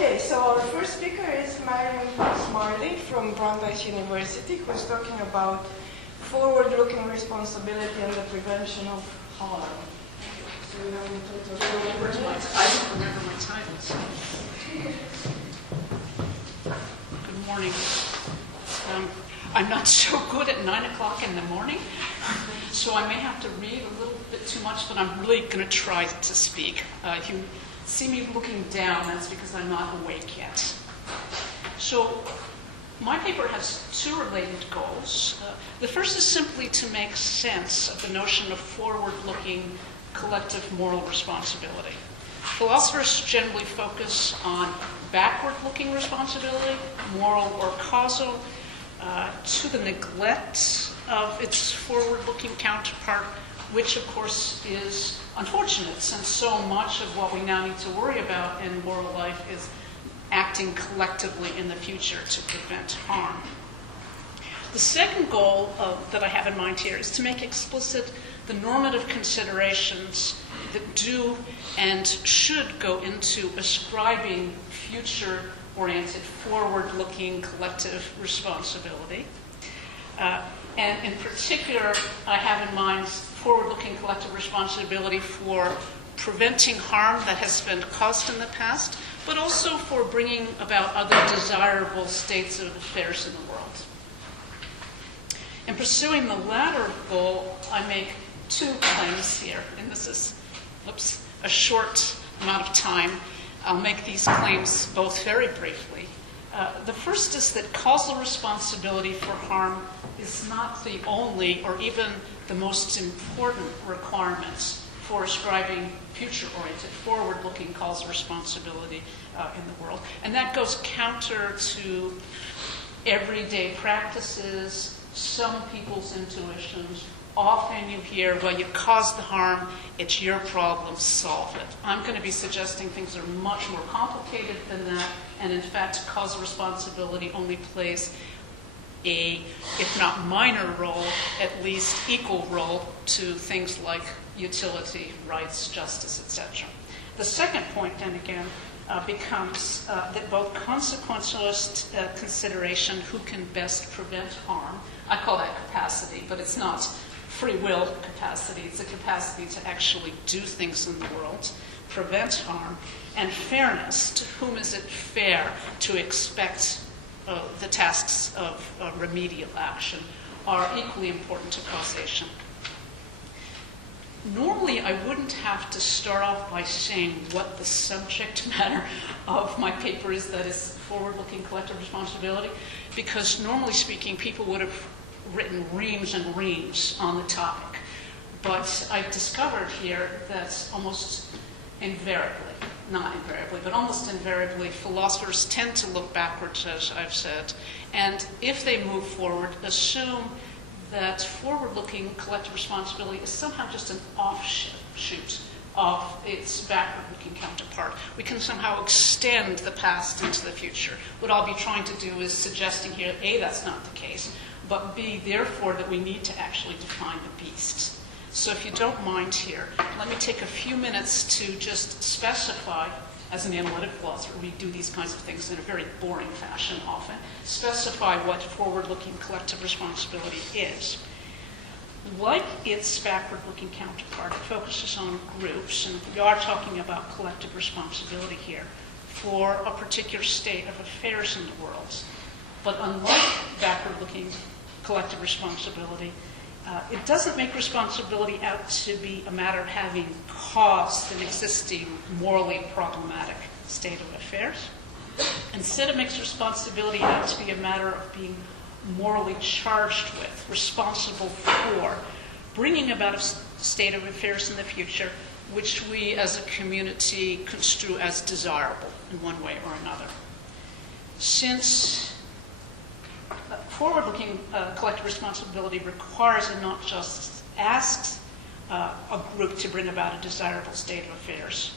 Okay, so our first speaker is Marion Smiley from Brandeis University, who's talking about forward-looking responsibility and the prevention of harm. So you have in total I don't remember my titles. Good morning. I'm not so good at 9 o'clock in the morning, so I may have to read a little bit too much, but I'm really going to try to speak. If you see me looking down, that's because I'm not awake yet. So my paper has two related goals. The first is simply to make sense of the notion of forward-looking collective moral responsibility. Philosophers generally focus on backward-looking responsibility, moral or causal, to the neglect of its forward-looking counterpart, which of course is unfortunate, since so much of what we now need to worry about in moral life is acting collectively in the future to prevent harm. The second goal that I have in mind here is to make explicit the normative considerations that do and should go into ascribing future-oriented, forward-looking collective responsibility. And in particular, I have in mind forward-looking collective responsibility for preventing harm that has been caused in the past, but also for bringing about other desirable states of affairs in the world. In pursuing the latter goal, I make two claims here, and this is a short amount of time. I'll make these claims both very briefly. The first is that causal responsibility for harm is not the only or even the most important requirements for ascribing future-oriented, forward-looking causal responsibility in the world. And that goes counter to everyday practices, some people's intuitions. Often you hear, well, you caused the harm, it's your problem, solve it. I'm going to be suggesting things are much more complicated than that, and in fact, causal responsibility only plays a, if not minor role, at least equal role to things like utility, rights, justice, etc. The second point, then again, becomes that both consequentialist consideration, who can best prevent harm, I call that capacity, but it's not free will capacity, it's a capacity to actually do things in the world, prevent harm, and fairness, to whom is it fair to expect the tasks of remedial action, are equally important to causation. Normally, I wouldn't have to start off by saying what the subject matter of my paper is, that is forward-looking collective responsibility, because normally speaking, people would have written reams and reams on the topic. But I've discovered here that almost invariably, not invariably, but almost invariably, philosophers tend to look backwards, as I've said, and if they move forward, assume that forward-looking collective responsibility is somehow just an offshoot of its backward-looking counterpart. We can somehow extend the past into the future. What I'll be trying to do is suggesting here, A, that's not the case, but B, therefore, that we need to actually define the beast. So if you don't mind here, let me take a few minutes to just specify, as an analytic philosopher, we do these kinds of things in a very boring fashion often, specify what forward-looking collective responsibility is. Like its backward-looking counterpart, it focuses on groups, and we are talking about collective responsibility here for a particular state of affairs in the world. But unlike backward-looking collective responsibility, it doesn't make responsibility out to be a matter of having caused an existing morally problematic state of affairs. Instead, it makes responsibility out to be a matter of being morally charged with, responsible for, bringing about a state of affairs in the future which we as a community construe as desirable in one way or another. Since forward-looking collective responsibility requires and not just asks a group to bring about a desirable state of affairs,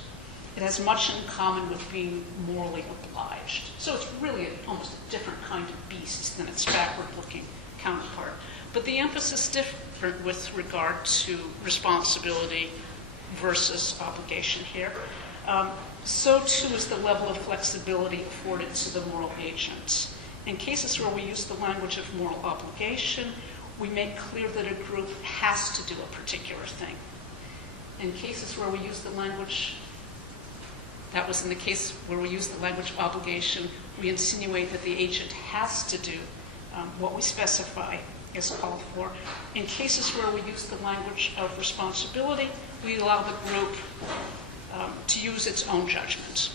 it has much in common with being morally obliged. So it's really almost a different kind of beast than its backward-looking counterpart. But the emphasis is different with regard to responsibility versus obligation here. So too is the level of flexibility afforded to the moral agents. In cases where we use the language of moral obligation, we make clear that a group has to do a particular thing. In cases where we use the language, that was in the case where we use the language of obligation, we insinuate that the agent has to do what we specify is called for. In cases where we use the language of responsibility, we allow the group to use its own judgment.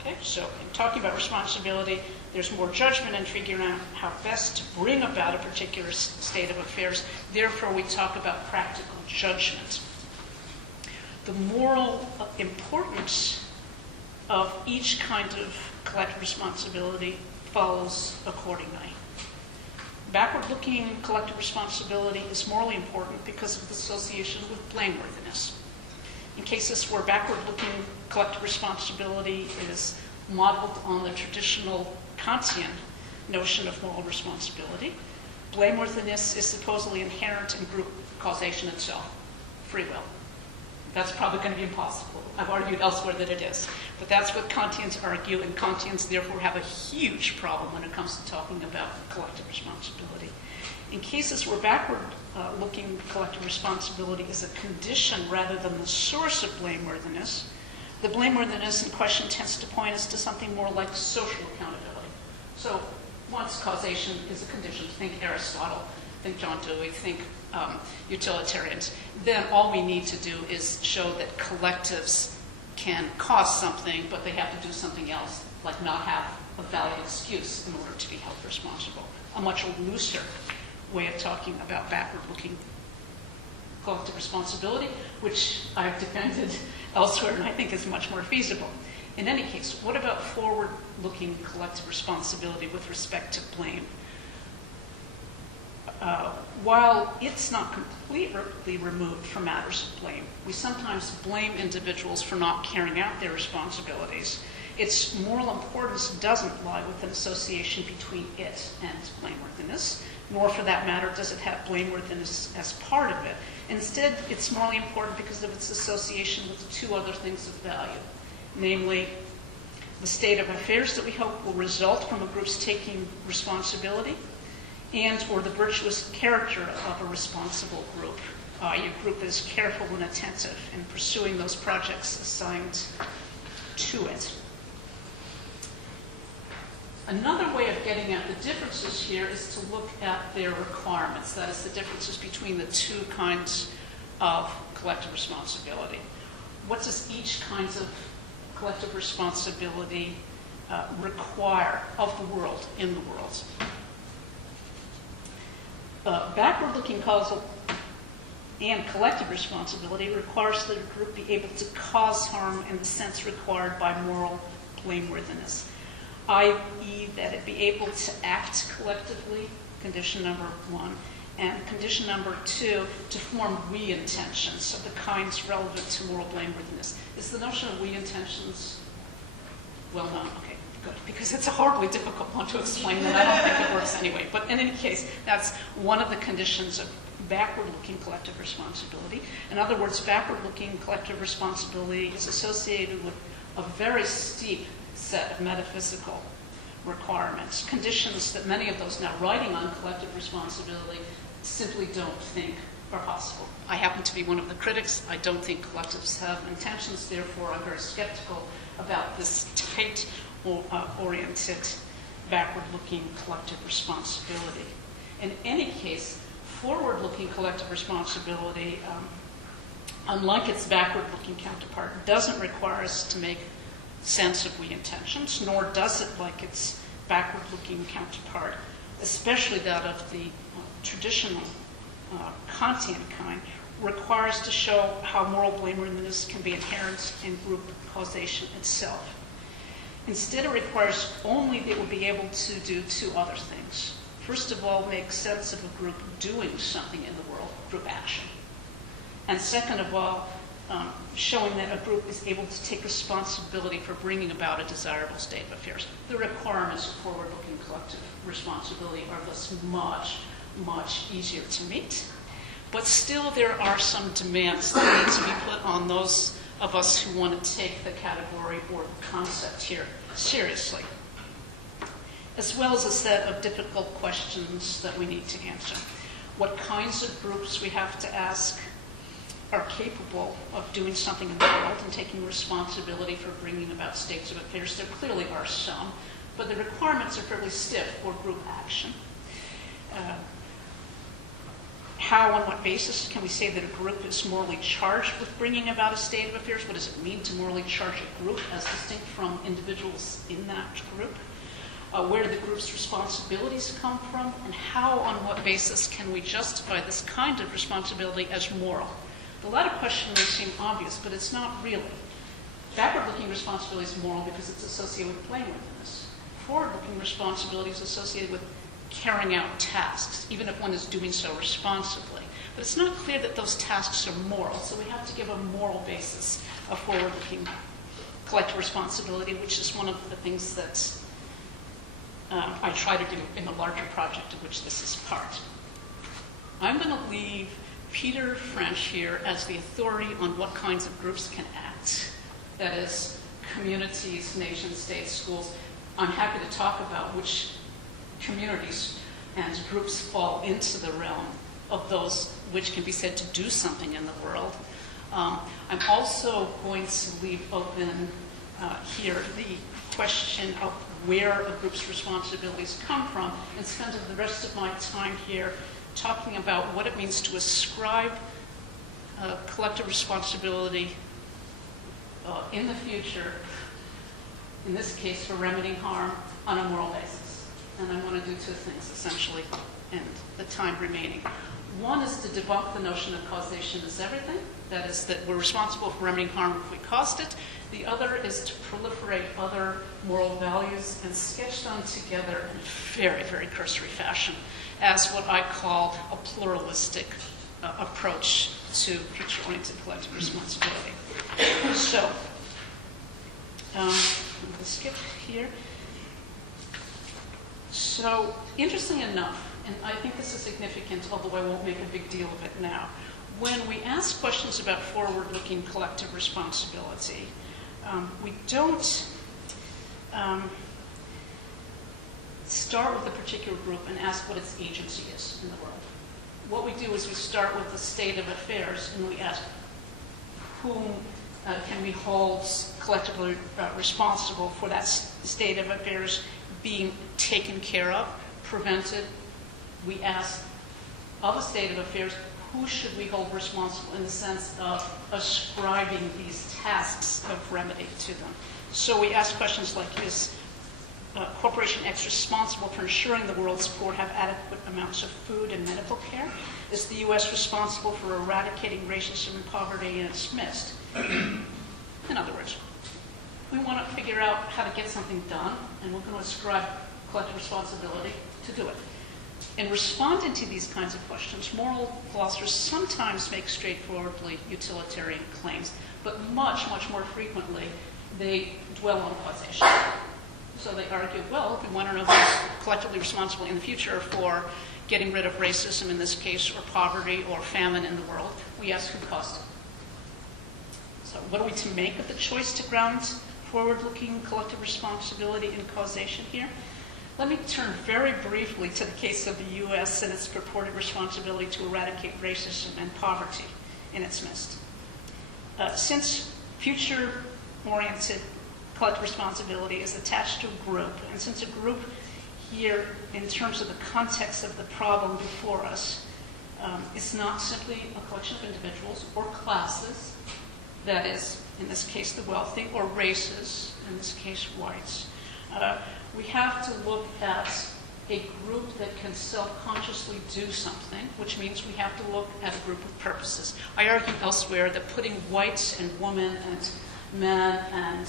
Okay? So in talking about responsibility, there's more judgment in figuring out how best to bring about a particular state of affairs. Therefore, we talk about practical judgment. The moral importance of each kind of collective responsibility follows accordingly. Backward-looking collective responsibility is morally important because of the association with blameworthiness. In cases where backward-looking collective responsibility is modeled on the traditional Kantian notion of moral responsibility, blameworthiness is supposedly inherent in group causation itself, free will. That's probably going to be impossible. I've argued elsewhere that it is. But that's what Kantians argue, and Kantians therefore have a huge problem when it comes to talking about collective responsibility. In cases where backward-looking collective responsibility is a condition rather than the source of blameworthiness, the blameworthiness in question tends to point us to something more like social accountability. So once causation is a condition, think Aristotle, think John Dewey, think utilitarians, then all we need to do is show that collectives can cause something, but they have to do something else, like not have a valid excuse in order to be held responsible. A much looser way of talking about backward-looking collective responsibility, which I've defended elsewhere and I think is much more feasible. In any case, what about forward-looking collective responsibility with respect to blame? While it's not completely removed from matters of blame, we sometimes blame individuals for not carrying out their responsibilities. Its moral importance doesn't lie with an association between it and blameworthiness, nor for that matter does it have blameworthiness as part of it. Instead, it's morally important because of its association with two other things of value, namely the state of affairs that we hope will result from a group's taking responsibility, and or the virtuous character of a responsible group. A group that is careful and attentive in pursuing those projects assigned to it. Another way of getting at the differences here is to look at their requirements, that is, the differences between the two kinds of collective responsibility. What does each kind of collective responsibility require of the world, in the world? Backward-looking causal and collective responsibility requires that a group be able to cause harm in the sense required by moral blameworthiness, i.e. that it be able to act collectively, condition number one, and condition number two, to form we intentions of the kinds relevant to moral blameworthiness. Is the notion of we intentions well known? Okay, good, because it's a horribly difficult one to explain, and I don't think it works anyway. But in any case, that's one of the conditions of backward-looking collective responsibility. In other words, backward-looking collective responsibility is associated with a very steep set of metaphysical requirements, conditions that many of those now writing on collective responsibility simply don't think are possible. I happen to be one of the critics. I don't think collectives have intentions, therefore I'm very skeptical about this tight-oriented, backward-looking collective responsibility. In any case, forward-looking collective responsibility, unlike its backward-looking counterpart, doesn't require us to make sense of we intentions, nor does it, like its backward-looking counterpart, especially that of the traditional Kantian kind, requires to show how moral blameworthiness can be inherent in group causation itself. Instead, it requires only that we'll be able to do two other things. First of all, make sense of a group doing something in the world, group action. And second of all, showing that a group is able to take responsibility for bringing about a desirable state of affairs. The requirements of forward-looking collective responsibility are thus much, much easier to meet. But still, there are some demands that need to be put on those of us who want to take the category or the concept here seriously, as well as a set of difficult questions that we need to answer. What kinds of groups we have to ask are capable of doing something in the world and taking responsibility for bringing about states of affairs. There clearly are some, but the requirements are fairly stiff for group action. How, on what basis can we say that a group is morally charged with bringing about a state of affairs? What does it mean to morally charge a group as distinct from individuals in that group? Where do the group's responsibilities come from? And how, on what basis, can we justify this kind of responsibility as moral? The latter question may seem obvious, but it's not really. Backward-looking responsibility is moral because it's associated with blameworthiness. Forward-looking responsibility is associated with carrying out tasks, even if one is doing so responsibly. But it's not clear that those tasks are moral, so we have to give a moral basis of forward-looking collective responsibility, which is one of the things that I try to do in the larger project of which this is part. I'm going to leave Peter French here as the authority on what kinds of groups can act. That is, communities, nations, states, schools. I'm happy to talk about which communities and groups fall into the realm of those which can be said to do something in the world. I'm also going to leave open here the question of where a group's responsibilities come from and spend the rest of my time here talking about what it means to ascribe collective responsibility in the future, in this case for remedying harm, on a moral basis. And I want to do two things, essentially, in the time remaining. One is to debunk the notion of causation is everything. That is, that we're responsible for remedying harm if we caused it. The other is to proliferate other moral values and sketch them together in a very, very cursory fashion as what I call a pluralistic approach to future-oriented collective responsibility. So, I'm going to skip here. So, interesting enough, and I think this is significant, although I won't make a big deal of it now, when we ask questions about forward-looking collective responsibility, we don't start with a particular group and ask what its agency is in the world. What we do is we start with the state of affairs and we ask whom can we hold collectively responsible for that state of affairs being taken care of, prevented. We ask of a state of affairs, who should we hold responsible in the sense of ascribing these tasks of remedy to them? So we ask questions like, is Corporation X responsible for ensuring the world's poor have adequate amounts of food and medical care? Is the U.S. responsible for eradicating racism and poverty in its midst? In other words, we want to figure out how to get something done, and we're going to ascribe collective responsibility to do it. In responding to these kinds of questions, moral philosophers sometimes make straightforwardly utilitarian claims, but much, much more frequently, they dwell on causation. So they argue, well, if we want to know who's collectively responsible in the future for getting rid of racism in this case, or poverty, or famine in the world, we ask who caused it. So what are we to make of the choice to ground forward-looking collective responsibility in causation here? Let me turn very briefly to the case of the U.S. and its purported responsibility to eradicate racism and poverty in its midst. Since future-oriented collective responsibility is attached to a group, and since a group here, in terms of the context of the problem before us, is not simply a collection of individuals or classes, that is, in this case, the wealthy, or races, in this case, whites, we have to look at a group that can self-consciously do something, which means we have to look at a group of purposes. I argue elsewhere that putting whites and women and men and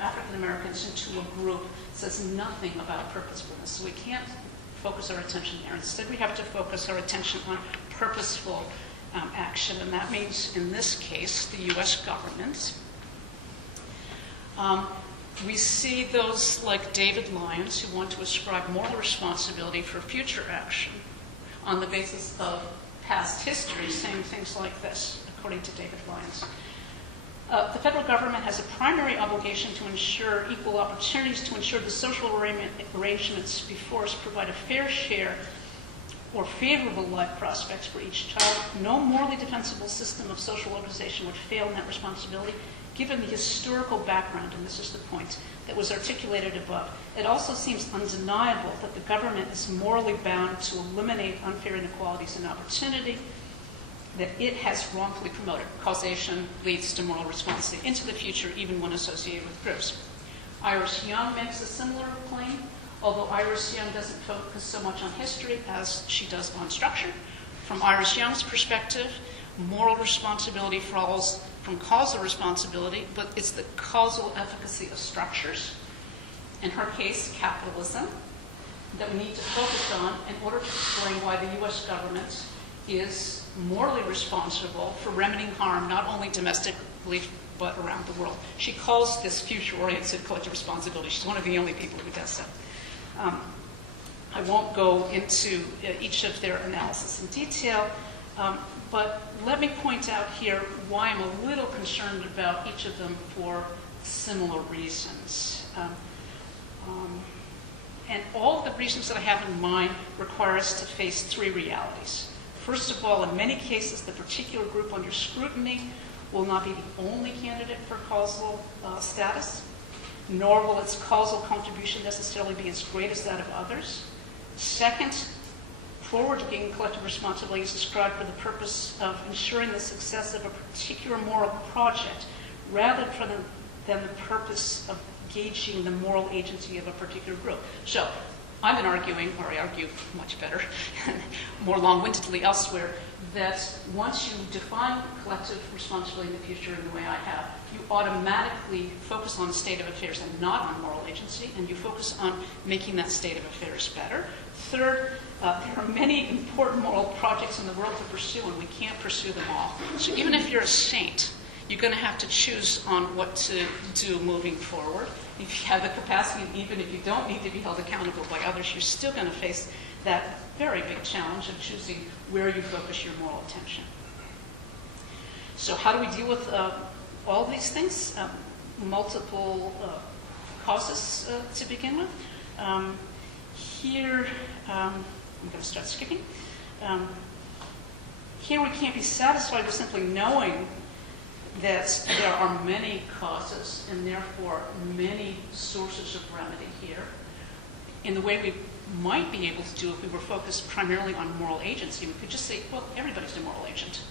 African Americans into a group says nothing about purposefulness. So we can't focus our attention there. Instead, we have to focus our attention on purposeful action, and that means, in this case, the U.S. government. We see those like David Lyons who want to ascribe moral responsibility for future action on the basis of past history, saying things like this, according to David Lyons. The federal government has a primary obligation to ensure equal opportunities, to ensure the social arrangements before us provide a fair share or favorable life prospects for each child. No morally defensible system of social organization would fail in that responsibility, given the historical background, and this is the point, that was articulated above. It also seems undeniable that the government is morally bound to eliminate unfair inequalities in opportunity that it has wrongfully promoted. Causation leads to moral responsibility into the future, even when associated with groups. Iris Young makes a similar claim, although Iris Young doesn't focus so much on history as she does on structure. From Iris Young's perspective, moral responsibility follows from causal responsibility, but it's the causal efficacy of structures, in her case, capitalism, that we need to focus on in order to explain why the U.S. government is morally responsible for remedying harm not only domestically but around the world. She calls this future-oriented collective responsibility. She's one of the only people who does so. I won't go into each of their analysis in detail, but let me point out here why I'm a little concerned about each of them for similar reasons. And all the reasons that I have in mind require us to face three realities. First of all, in many cases, the particular group under scrutiny will not be the only candidate for causal status, nor will its causal contribution necessarily be as great as that of others. Second, forward-looking collective responsibility is described for the purpose of ensuring the success of a particular moral project rather than the purpose of gauging the moral agency of a particular group. So I've been arguing, or I argue much better, more long-windedly elsewhere, that once you define collective responsibility in the future in the way I have, you automatically focus on the state of affairs and not on moral agency, and you focus on making that state of affairs better. Third, there are many important moral projects in the world to pursue, and we can't pursue them all. So even if you're a saint, you're going to have to choose on what to do moving forward. If you have the capacity, and even if you don't need to be held accountable by others, you're still going to face that very big challenge of choosing where you focus your moral attention. So how do we deal with all these things? Multiple causes to begin with. Here, I'm going to start skipping. Here we can't be satisfied with simply knowing that there are many causes and therefore many sources of remedy here in the way we might be able to do if we were focused primarily on moral agency. We could just say, well, everybody's a moral agent.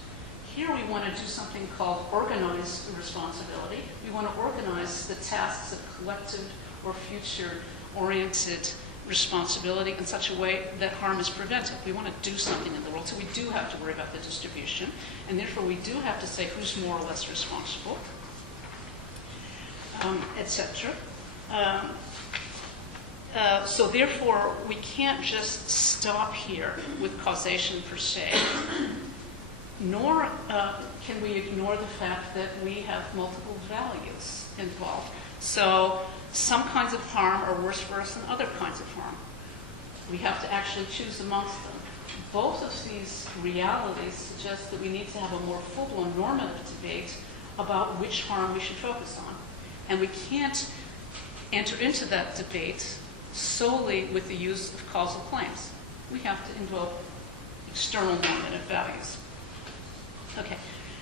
Here we want to do something called organized responsibility. We want to organize the tasks of collective or future-oriented responsibility in such a way that harm is prevented. We want to do something in the world, so we do have to worry about the distribution, and therefore we do have to say who's more or less responsible, etc. So therefore, we can't just stop here with causation per se, nor can we ignore the fact that we have multiple values involved. So some kinds of harm are worse for us than other kinds of harm. We have to actually choose amongst them. Both of these realities suggest that we need to have a more full-blown normative debate about which harm we should focus on. And we can't enter into that debate solely with the use of causal claims. We have to invoke external normative values. Okay,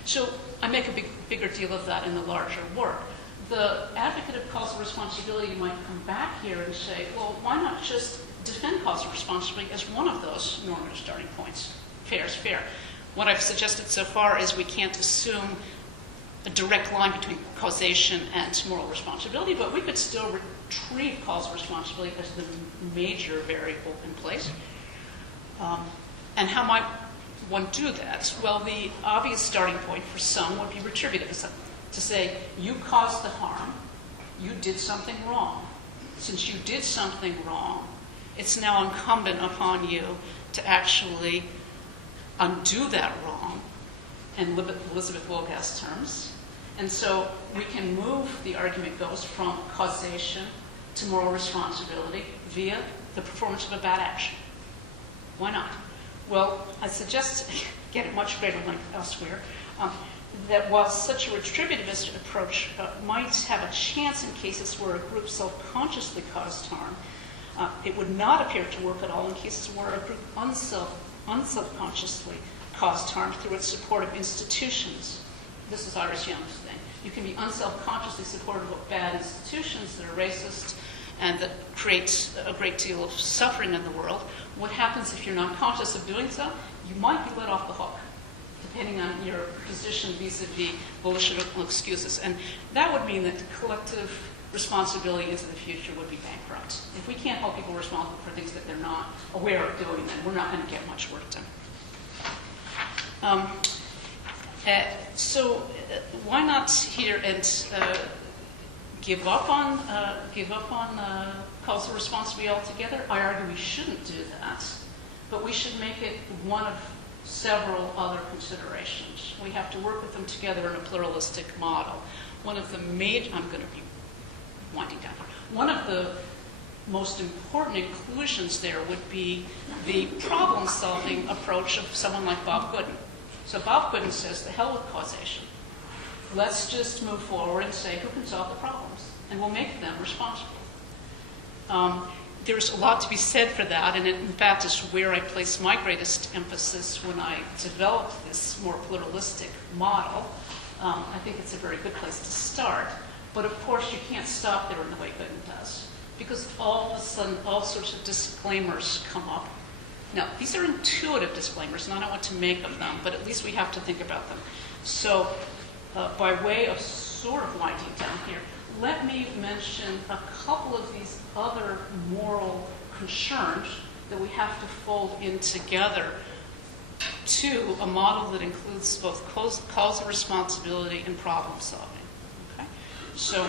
so I make a bigger deal of that in the larger work. The advocate of causal responsibility might come back here and say, well, why not just defend causal responsibility as one of those normative starting points? Fair is fair. What I've suggested so far is we can't assume a direct line between causation and moral responsibility, but we could still retrieve causal responsibility as the major variable in place. And how might one do that? Well, the obvious starting point for some would be retributive, to say, you caused the harm, you did something wrong. Since you did something wrong, it's now incumbent upon you to actually undo that wrong, in Elizabeth Wolgast's terms. And so we can move, the argument goes, from causation to moral responsibility via the performance of a bad action. Why not? Well, I suggest, get it much greater length elsewhere, that while such a retributivist approach might have a chance in cases where a group self-consciously caused harm, it would not appear to work at all in cases where a group unself-consciously caused harm through its support of institutions. This is Iris Young's thing. You can be unself-consciously supportive of bad institutions that are racist and that create a great deal of suffering in the world. What happens if you're not conscious of doing so? You might be let off the hook, depending on your position vis-a-vis bullshit excuses. And that would mean that collective responsibility into the future would be bankrupt. If we can't hold people responsible for things that they're not aware of doing, then we're not going to get much work done. So why not here and give up on causal responsibility altogether? I argue we shouldn't do that, but we should make it one of several other considerations. We have to work with them together in a pluralistic model. One of the major, I'm going to be winding down here. One of the most important inclusions there would be the problem-solving approach of someone like Bob Gooden. So Bob Gooden says, the hell with causation. Let's just move forward and say who can solve the problems, and we'll make them responsible. There's a lot to be said for that, and in fact is where I place my greatest emphasis when I developed this more pluralistic model. I think it's a very good place to start. But of course, you can't stop there in the way Gooden does, because all of a sudden, all sorts of disclaimers come up. Now, these are intuitive disclaimers, and I don't want to make of them, but at least we have to think about them. So, by way of sort of winding down here, let me mention a couple of these other moral concerns that we have to fold in together to a model that includes both causal responsibility and problem solving. Okay? So,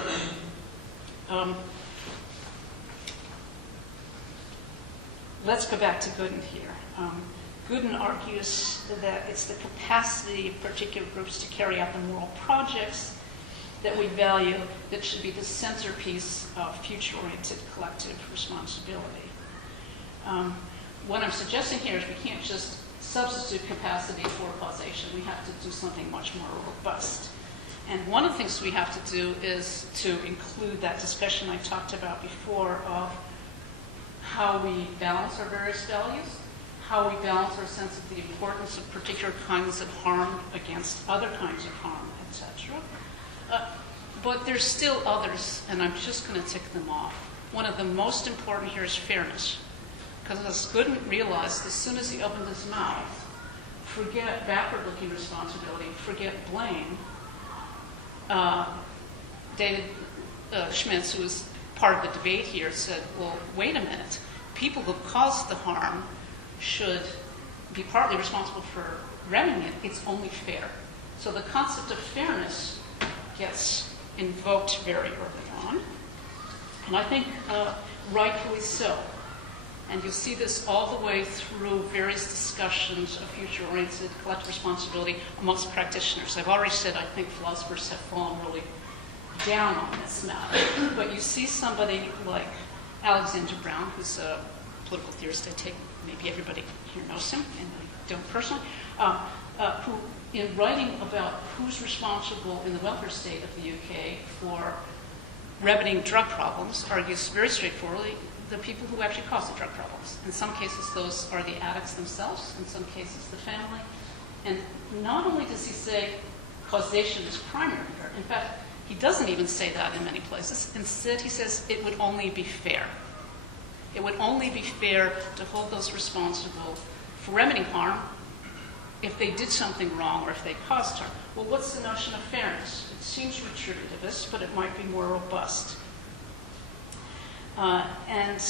let's go back to Gooden here. Gooden argues that it's the capacity of particular groups to carry out the moral projects that we value that should be the centerpiece of future-oriented collective responsibility. What I'm suggesting here is we can't just substitute capacity for causation. We have to do something much more robust. And one of the things we have to do is to include that discussion I talked about before of how we balance our various values, how we balance our sense of the importance of particular kinds of harm against other kinds of harm, etc. But there's still others, and I'm just going to tick them off. One of the most important here is fairness. Because as Gooden realized, as soon as he opened his mouth, forget backward-looking responsibility, forget blame. David Schmitz, who was part of the debate here, said, well, wait a minute. People who caused the harm should be partly responsible for remedying it. It's only fair. So the concept of fairness gets invoked very early on, and I think rightfully so. And you'll see this all the way through various discussions of future-oriented collective responsibility amongst practitioners. I've already said I think philosophers have fallen really down on this matter, but you see somebody like Alexander Brown, who's a political theorist. I take maybe everybody here knows him, and I don't personally, who in writing about who's responsible in the welfare state of the UK for remedying drug problems, argues very straightforwardly the people who actually cause the drug problems. In some cases, those are the addicts themselves. In some cases, the family. And not only does he say causation is primary here, in fact, he doesn't even say that in many places. Instead, he says it would only be fair. It would only be fair to hold those responsible for remedying harm if they did something wrong or if they caused harm. Well, what's the notion of fairness? It seems retributivist, but it might be more robust. And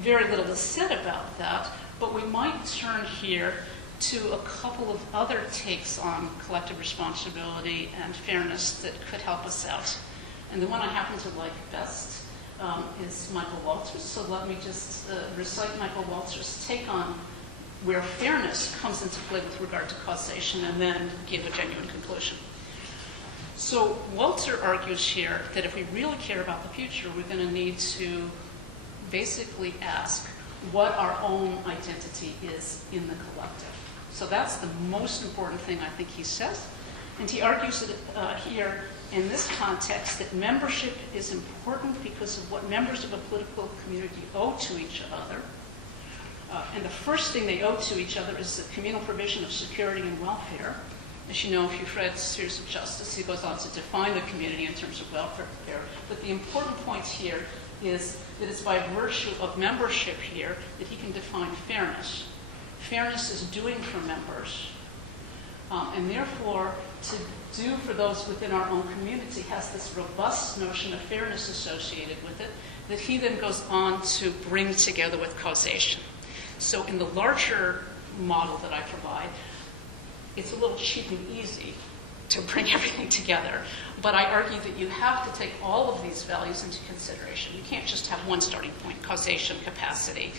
very little is said about that, but we might turn here to a couple of other takes on collective responsibility and fairness that could help us out. And the one I happen to like best is Michael Walzer's. So let me just recite Michael Walzer's take on where fairness comes into play with regard to causation and then give a genuine conclusion. So Walzer argues here that if we really care about the future, we're going to need to basically ask what our own identity is in the collective. So that's the most important thing I think he says. And he argues that here in this context that membership is important because of what members of a political community owe to each other. And the first thing they owe to each other is the communal provision of security and welfare. As you know, if you've read Spheres of Justice, he goes on to define the community in terms of welfare. But the important point here is that it's by virtue of membership here that he can define fairness. Fairness is doing for members, and therefore to do for those within our own community has this robust notion of fairness associated with it that he then goes on to bring together with causation. So in the larger model that I provide, it's a little cheap and easy to bring everything together. But I argue that you have to take all of these values into consideration. You can't just have one starting point, causation, capacity,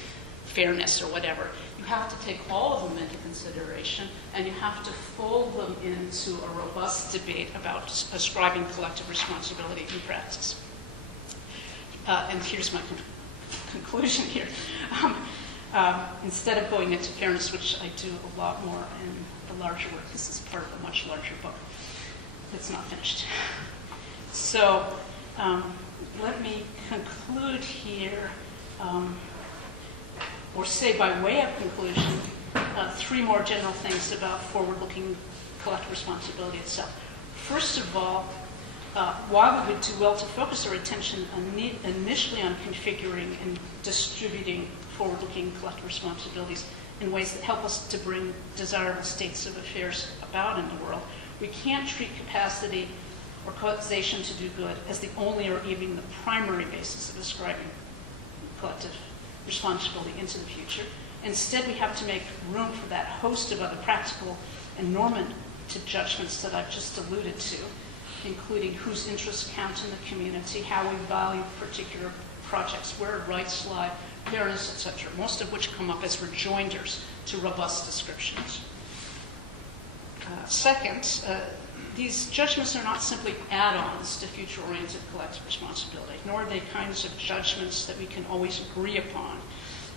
fairness, or whatever. You have to take all of them into consideration, and you have to fold them into a robust debate about ascribing collective responsibility in practice. And here's my conclusion here. Instead of going into fairness, which I do a lot more in the larger work, this is part of a much larger book that's not finished. So let me conclude here, or say by way of conclusion, three more general things about forward-looking collective responsibility itself. First of all, while we would do well to focus our attention initially on configuring and distributing forward-looking collective responsibilities in ways that help us to bring desirable states of affairs about in the world, we can't treat capacity or causation to do good as the only or even the primary basis of ascribing collective responsibility into the future. Instead, we have to make room for that host of other practical and normative judgments that I've just alluded to, including whose interests count in the community, how we value particular projects, where rights lie, fairness, etc., most of which come up as rejoinders to robust descriptions. Second, these judgments are not simply add-ons to future-oriented collective responsibility, nor are they kinds of judgments that we can always agree upon.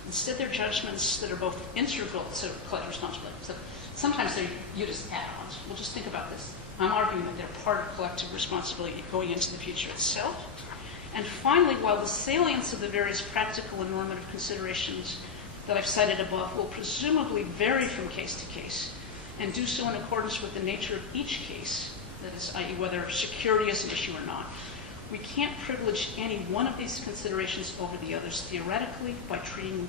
Instead, they're judgments that are both integral to collective responsibility. So sometimes they're viewed as add-ons. Well, just think about this. I'm arguing that they're part of collective responsibility going into the future itself. And finally, while the salience of the various practical and normative considerations that I've cited above will presumably vary from case to case, and do so in accordance with the nature of each case, that is, i.e. whether security is an issue or not, we can't privilege any one of these considerations over the others theoretically by treating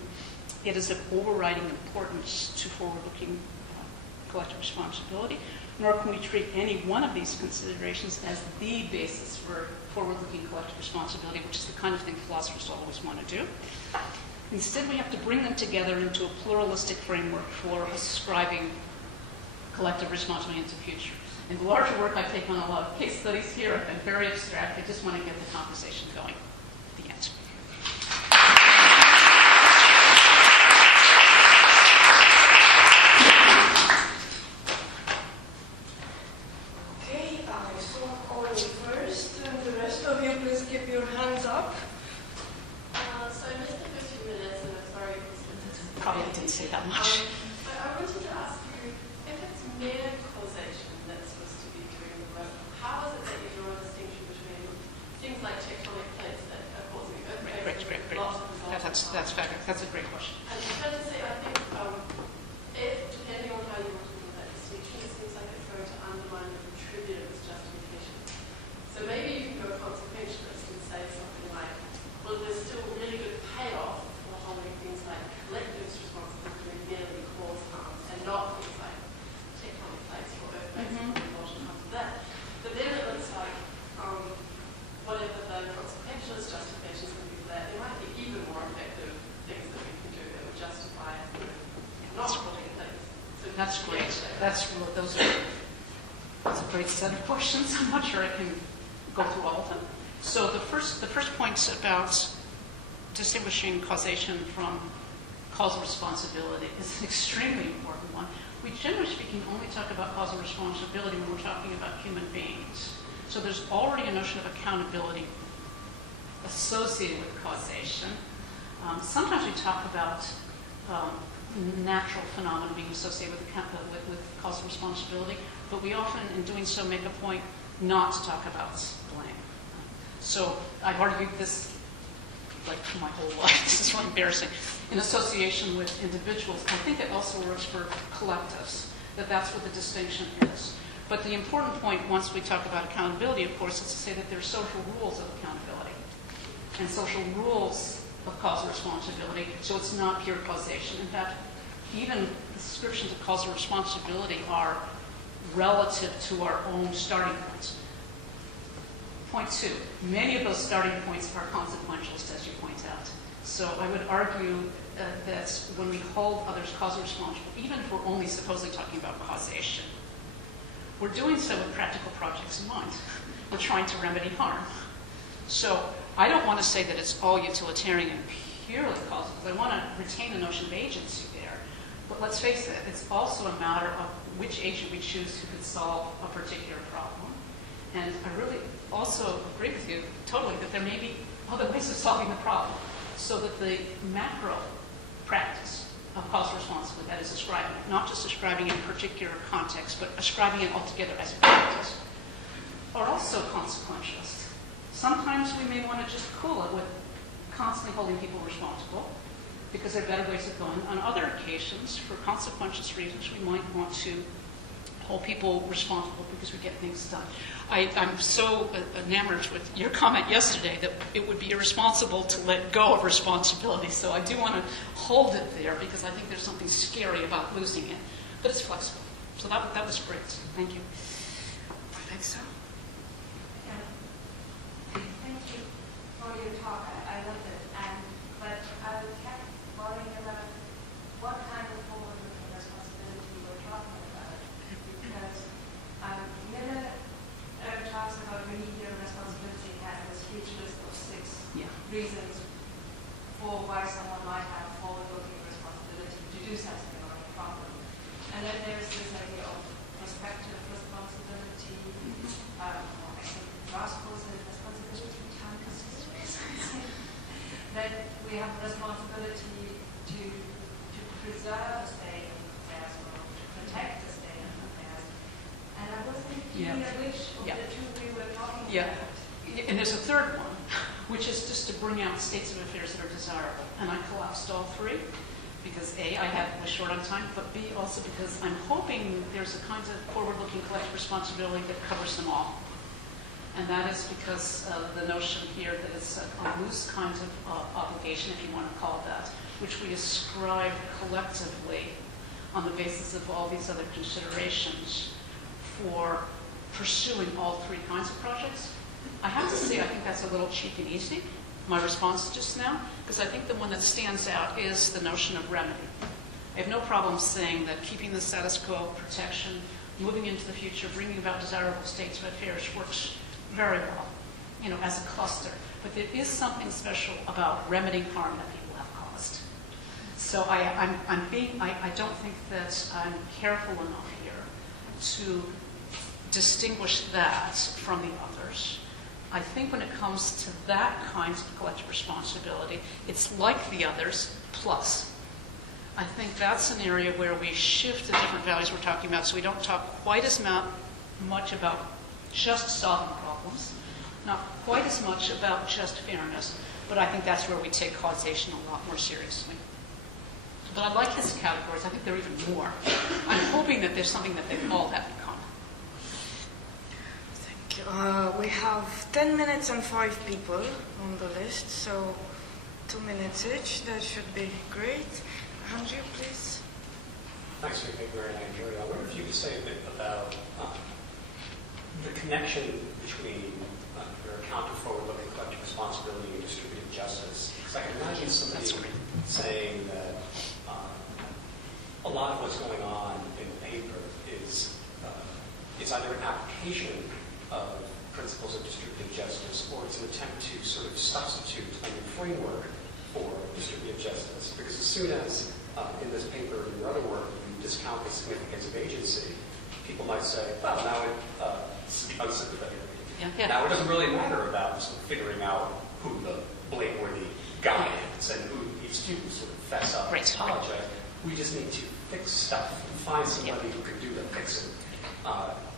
it as of overriding importance to forward-looking collective responsibility, nor can we treat any one of these considerations as the basis for forward-looking collective responsibility, which is the kind of thing philosophers always want to do. Instead, we have to bring them together into a pluralistic framework for ascribing collective responsibility into the future. In the larger work, I take on a lot of case studies here. I've been very abstract. I just want to get the conversation going at the end. Okay, I saw calling first, and the rest of you, please keep your hands up. So I missed the first few minutes, and I'm sorry. Probably didn't say that much. But I wanted to ask you, if it's mere causation that's supposed to be doing the work, how is it that you draw a distinction between things like tectonic plates that are causing earthquakes? Great. That's fabulous. That's a great question. And I'm trying to say, I think, if, depending on how you want to do that distinction, it seems like it's going to undermine the retributive justification. So maybe you can go consequentialist and say something like, well, there's still really good payoff for holding things like collective responsibility merely cause harm, and not things like tectonic plates or earthquakes and what comes of that. But then it looks like whatever the consequentialist justifications can be for that, there might be even more effective things that we can do that would justify not holding things. So That's great. That's a great set of questions. I'm not sure I can go through all of them. So the first point about distinguishing causation from causal responsibility is an extremely important one. We generally speaking only talk about causal responsibility when we're talking about human beings. So there's already a notion of accountability associated with causation. Sometimes we talk about natural phenomenon being associated with causal responsibility, but we often, in doing so, make a point not to talk about blame. So I've argued this like my whole life. This is really embarrassing. In association with individuals, I think it also works for collectives, that's what the distinction is. But the important point, once we talk about accountability, of course, is to say that there are social rules of accountability and social rules of causal responsibility, so it's not pure causation. In fact, even descriptions of causal responsibility are relative to our own starting points. Point 2, many of those starting points are consequentialist, as you point out. So I would argue that when we hold others causally responsible, even if we're only supposedly talking about causation, we're doing so with practical projects in mind. We're trying to remedy harm. So I don't want to say that it's all utilitarian and purely causal, because I want to retain the notion of agency there. But let's face it, it's also a matter of which agent we choose who could solve a particular problem. And I really also agree with you totally that there may be other ways of solving the problem, so that the macro practice of causal responsibility, that is ascribing it, not just ascribing it in a particular context, but ascribing it altogether as a practice, are also consequentialist. Sometimes we may want to just cool it with constantly holding people responsible, because there are better ways of going. On other occasions, for consequentialist reasons, we might want to hold people responsible because we get things done. I'm so enamored with your comment yesterday that it would be irresponsible to let go of responsibility. So I do want to hold it there because I think there's something scary about losing it. But it's flexible. So that was great. Thank you. I think so. Yeah. Thank you for your talk. I loved it. But I kept worrying about what kind of forward-looking responsibility you were talking about. Because Miller talks about remedial responsibility has this huge list of 6 reasons for why someone might have forward-looking responsibility to do something about a problem. And then there's this idea of prospective responsibility, or I think Ross calls it responsibility time consistency. That we have responsibility to preserve a state of affairs or to protect the state of affairs. And I wasn't clear which of the two we were talking about. And there's a third one, which is just to bring out states of affairs that are desirable. And I collapsed all 3 because A, was short on time, but B, also because I'm hoping there's a kind of forward-looking collective responsibility that covers them all. And that is because of the notion here that it's a loose kind of obligation, if you want to call it that, which we ascribe collectively on the basis of all these other considerations for pursuing all 3 kinds of projects. I have to say I think that's a little cheap and easy, my response just now, because I think the one that stands out is the notion of remedy. I have no problem saying that keeping the status quo, protection, moving into the future, bringing about desirable states of affairs works very well, as a cluster. But there is something special about remedying harm that people have caused. So I don't think that I'm careful enough here to distinguish that from the others. I think when it comes to that kind of collective responsibility, it's like the others, plus. I think that's an area where we shift the different values we're talking about, so we don't talk quite as much about just solving problems, not quite as much about just fairness, but I think that's where we take causation a lot more seriously. But I like his categories. I think there are even more. I'm hoping that there's something that they all have in common. Thank you. We have 10 minutes and 5 people on the list, so 2 minutes each. That should be great. Andrew, please. Thanks for being very nice. I wonder if you could say a bit about the connection between your account of forward-looking collective responsibility and distributed justice. Because I can imagine somebody saying that a lot of what's going on in the paper is it's either an application of principles of distributed justice or it's an attempt to sort of substitute a new framework for distributed justice. Because as soon as in this paper and your other work you discount the significance of agency, people might say, well, now it's unsympathetic. Yeah. Now it doesn't really matter about sort of figuring out who the blameworthy guy is and who needs to sort of fess up and apologize. we just need to fix stuff and find somebody who can do the fixing.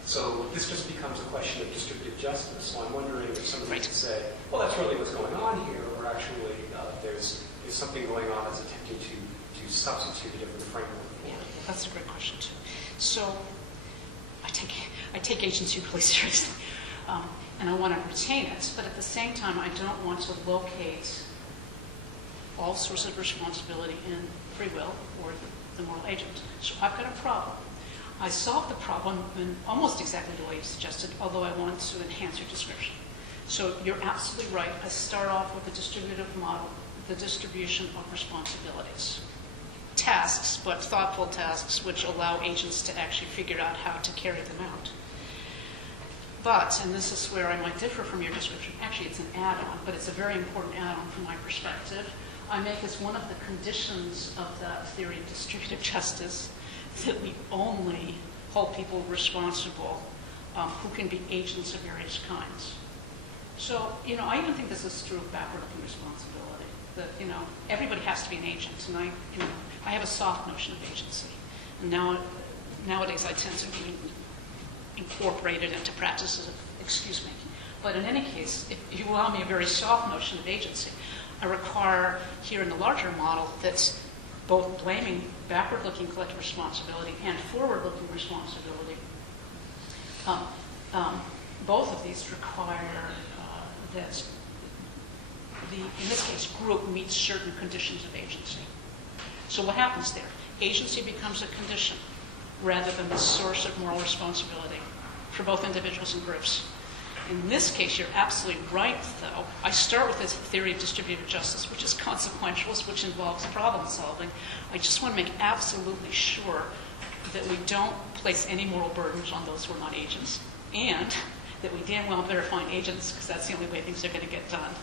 So this just becomes a question of distributed justice. So I'm wondering if somebody could say, well, that's really what's going on here, or actually there's something going on that's attempting to substitute a different framework for it. That's a great question, too. So I take agency really seriously, and I want to retain it, but at the same time, I don't want to locate all sources of responsibility in free will or the moral agent. So I've got a problem. I solve the problem in almost exactly the way you suggested, although I want to enhance your description. So you're absolutely right. I start off with a distributive model, the distribution of responsibilities. Tasks, but thoughtful tasks, which allow agents to actually figure out how to carry them out. But, and this is where I might differ from your description, actually it's an add-on, but it's a very important add-on from my perspective. I make as one of the conditions of that theory of distributive justice that we only hold people responsible who can be agents of various kinds. So, I even think this is true of backward-looking responsibility, that, everybody has to be an agent, and I have a soft notion of agency. And nowadays I tend to incorporate it into practices of excuse-making. But in any case, if you allow me a very soft notion of agency, I require here in the larger model that's both blaming backward-looking collective responsibility and forward-looking responsibility. Both of these require that in this case, group meets certain conditions of agency. So what happens there? Agency becomes a condition rather than the source of moral responsibility for both individuals and groups. In this case, you're absolutely right, though. I start with this theory of distributive justice, which is consequential, which involves problem solving. I just want to make absolutely sure that we don't place any moral burdens on those who are not agents, and that we damn well better find agents, because that's the only way things are going to get done.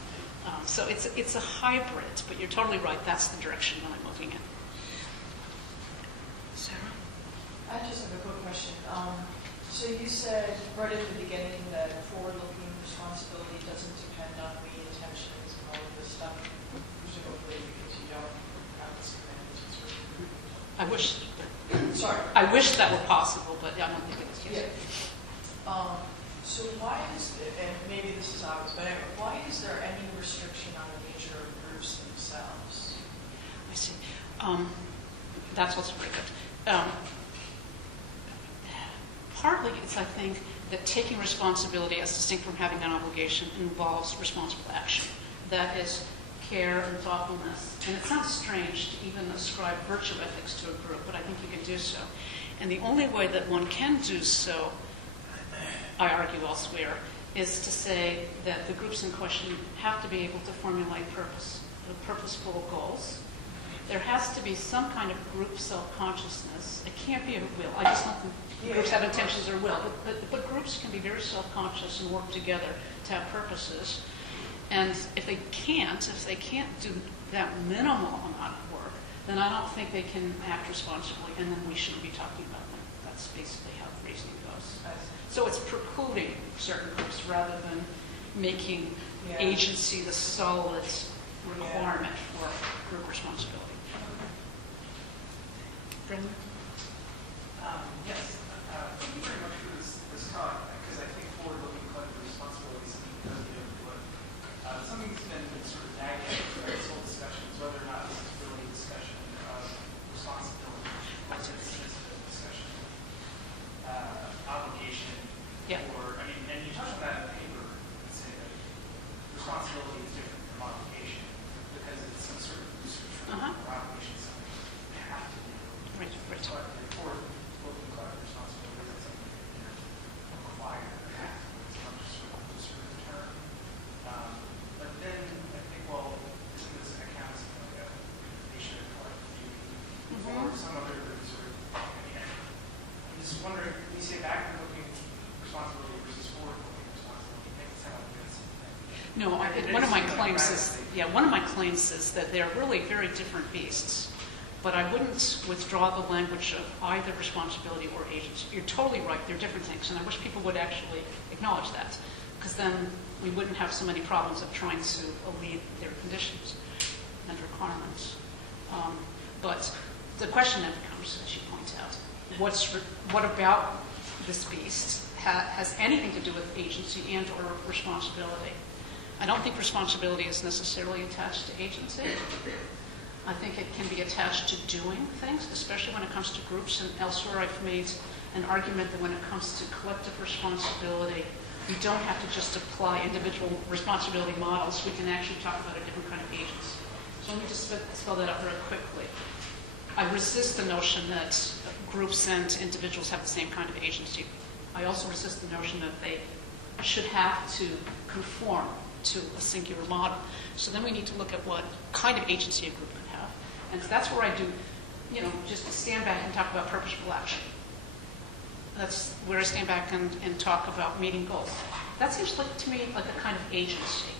So it's a hybrid, but you're totally right. That's the direction that I'm moving in. Sarah? I just have a quick question. So you said right at the beginning that forward-looking responsibility doesn't depend on the intentions and all of this stuff, presumably because you don't have this advantage. I wish. Sorry. I wish that were possible, but I don't think it is. Yes. Yeah. So why is it, and maybe this is obvious, but anyway, why is there any restriction on the nature of groups themselves? I see. That's also very good. Partly it's, I think, that taking responsibility as distinct from having an obligation involves responsible action. That is care and thoughtfulness. And it sounds strange to even ascribe virtue ethics to a group, but I think you can do so. And the only way that one can do so, I argue elsewhere, is to say that the groups in question have to be able to formulate purposeful goals. There has to be some kind of group self-consciousness. It can't be a will. I just don't think groups have intentions or will. But groups can be very self-conscious and work together to have purposes. And if they can't do that minimal amount of work, then I don't think they can act responsibly, and then we shouldn't be talking about them. That's basically how the reasoning goes. So it's precluding certain groups rather than making agency the solid requirement for group responsibility. Brendan? Yes. Thank you very much for this talk, because I think forward-looking collective responsibility is something that doesn't get overlooked. Something that's been sort of nagging throughout this whole discussion is whether or not this is really a discussion of responsibility, or it's a discussion of obligation, or, I mean, and you touched on that in the paper, and say that responsibility is different from obligation, because it's some sort of restriction or obligation, something you have to do. Right. But forward-looking collective responsibility is something you require or have to. It's not just sort of a certain term. But then I think, well, isn't this an account of like a nation of collective duty or some other sort of, I mean, I'm just wondering, when you say backward-looking responsibility versus forward-looking responsibility, it makes it sound like it's No, one of my claims is that they're really very different beasts. But I wouldn't withdraw the language of either responsibility or agency. You're totally right, they're different things, and I wish people would actually acknowledge that, because then we wouldn't have so many problems of trying to alleviate their conditions and requirements. But the question then becomes, as you point out, what about this beast has anything to do with agency and or responsibility? I don't think responsibility is necessarily attached to agency. I think it can be attached to doing things, especially when it comes to groups. And elsewhere I've made an argument that when it comes to collective responsibility, we don't have to just apply individual responsibility models. We can actually talk about a different kind of agency. So let me just spell that out very quickly. I resist the notion that groups and individuals have the same kind of agency. I also resist the notion that they should have to conform to a singular model. So then we need to look at what kind of agency a group could have. And that's where I do, just stand back and talk about purposeful action. That's where I stand back and talk about meeting goals. That seems to me like a kind of agency.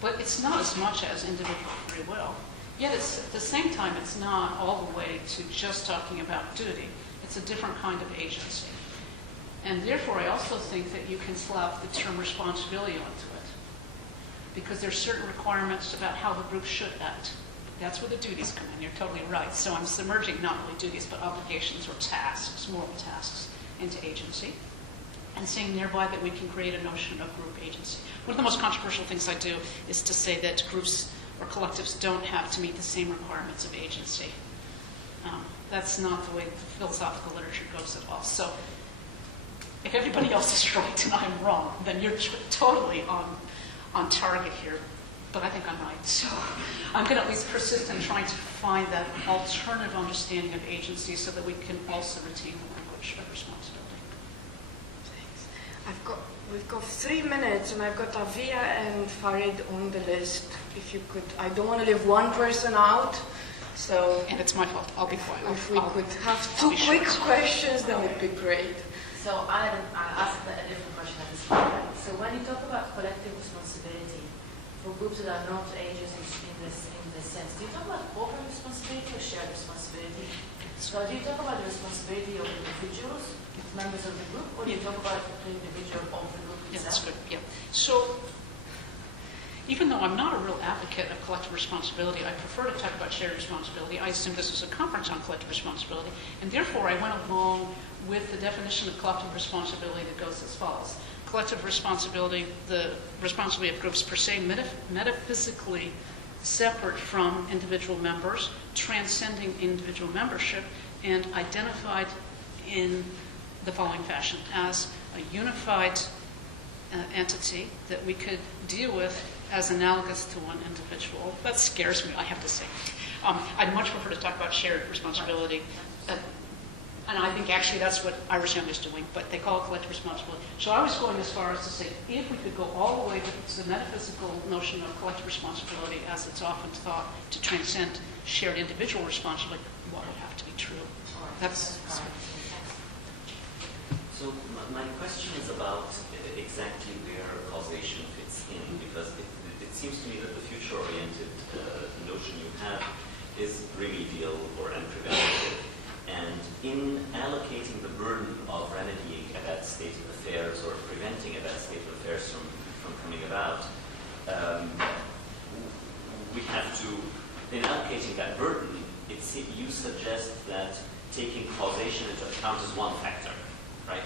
But it's not as much as individual free will. Yet at the same time, it's not all the way to just talking about duty. It's a different kind of agency. And therefore, I also think that you can slap the term responsibility onto it, because there's certain requirements about how the group should act. That's where the duties come in. You're totally right. So I'm submerging not only duties, but obligations or tasks, moral tasks, into agency, and saying thereby that we can create a notion of group agency. One of the most controversial things I do is to say that groups or collectives don't have to meet the same requirements of agency. That's not the way the philosophical literature goes at all. So if everybody else is right and I'm wrong, then you're totally on target here. But I think I'm right. So I'm going to at least persist in trying to find that alternative understanding of agency so that we can also retain the language of responsibility. Thanks. We've got 3 minutes, and I've got Avia and Farid on the list. If you could, I don't want to leave one person out. So, and it's my fault. I'll be quiet. If we could have 2 quick questions, that would be great. So I asked a different question at this point. So when you talk about collective responsibility for groups that are not agencies in this sense, do you talk about corporate responsibility or shared responsibility? So do you talk about the responsibility of individuals, members of the group, or do you talk about the individual of the group itself? Yeah, that's good. Yeah. So even though I'm not a real advocate of collective responsibility, I prefer to talk about shared responsibility. I assume this is a conference on collective responsibility, and therefore I went along with the definition of collective responsibility that goes as follows. Collective responsibility, the responsibility of groups per se, metaphysically separate from individual members, transcending individual membership, and identified in the following fashion: as a unified entity that we could deal with as analogous to one individual. That scares me, I have to say. I'd much prefer to talk about shared responsibility. And I think actually that's what Irish Young is doing, but they call it collective responsibility. So I was going as far as to say, if we could go all the way to the metaphysical notion of collective responsibility, as it's often thought, to transcend shared individual responsibility, what would have to be true? That's So my question is about exactly where causation fits in, because it seems to me that the future-oriented notion you have is remedial or preventative. And in allocating the burden of remedying a bad state of affairs or preventing a bad state of affairs from coming about, we have to, in allocating that burden, you suggest that taking causation into account is one factor, right?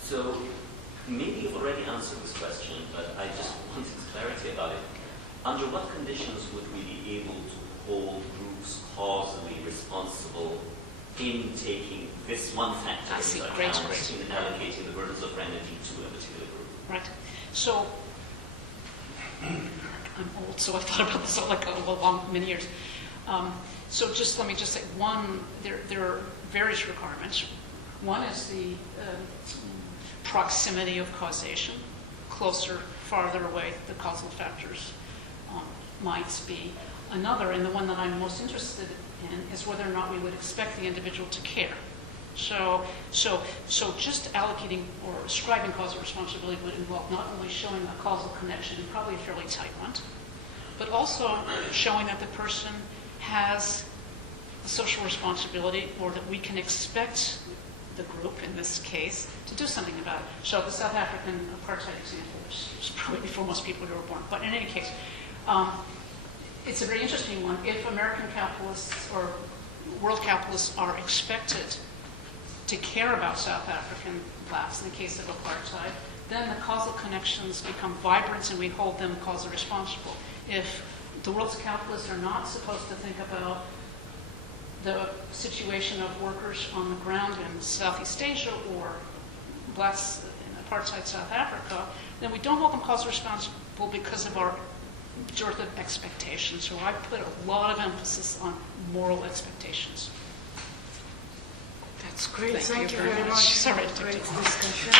So maybe you've already answered this question, but I just wanted clarity about it. Under what conditions would we be able to hold groups causally responsible in taking this one factor into account in allocating the burdens of remedy to a particular group? right. So I'm old, so I've thought about this like many years. So let me just say, one, there are various requirements. One is the proximity of causation. Closer, farther away, the causal factors might be. Another, and the one that I'm most interested in, is whether or not we would expect the individual to care. So just allocating or ascribing causal responsibility would involve not only showing a causal connection, and probably a fairly tight one, but also showing that the person has the social responsibility, or that we can expect the group, in this case, to do something about it. So the South African apartheid example was probably before most people who were born. But in any case, it's a very interesting one. If American capitalists or world capitalists are expected to care about South African blacks in the case of apartheid, then the causal connections become vibrant and we hold them causally responsible. If the world's capitalists are not supposed to think about the situation of workers on the ground in Southeast Asia or blacks in apartheid South Africa, then we don't hold them causally responsible because of our dearth of expectations. So I put a lot of emphasis on moral expectations. That's great. Thank you Thank you very much. Sorry to Great take too long. discussion.